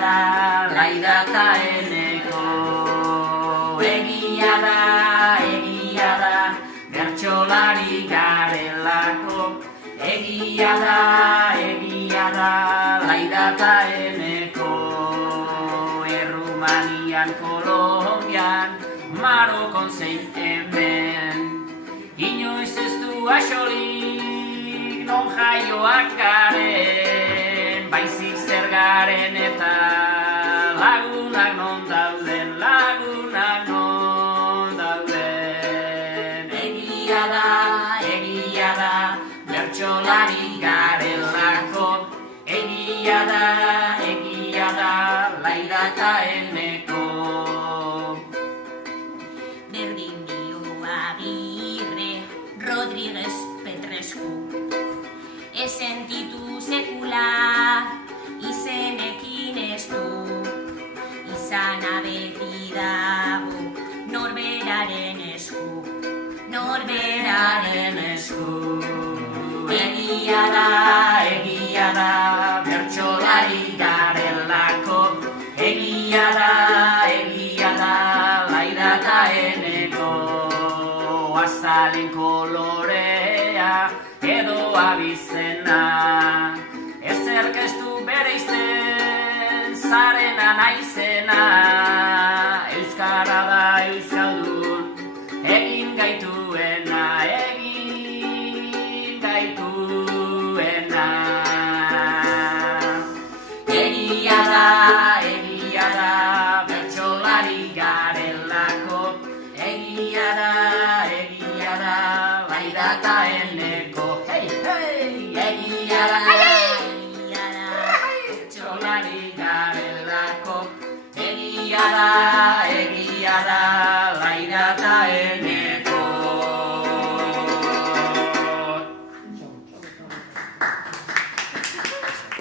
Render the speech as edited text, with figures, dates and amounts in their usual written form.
da, laida eta eneko. Egia da, bertsolari garelako. Egia da, laida eta eneko. Errumanian, Kolombian, Marokon zein hemen. Inoiz ez du axolik non jaioak garen, baizik zer garen eta lagunak non dauden, Egia da, bertsolari garelako. Egia da, laida eta eneko. Berdin dio Agirre, Rodríguez Petresku. Ez sentitu sekula, izenekin ez du. Izana beti dago, norberaren esku. Egia da, bertsolari garelako. Egia da, laida eta eneko. Azalen kolorea edo abizena, ezerk ez du bereizten zarena naizena. Euskara da euskaldun, egin gaituena. Egia da, bertsolari garelako. Egia da, laida eta eneko. Egia da, bertsolari garelako. Egia da, laida eta eneko.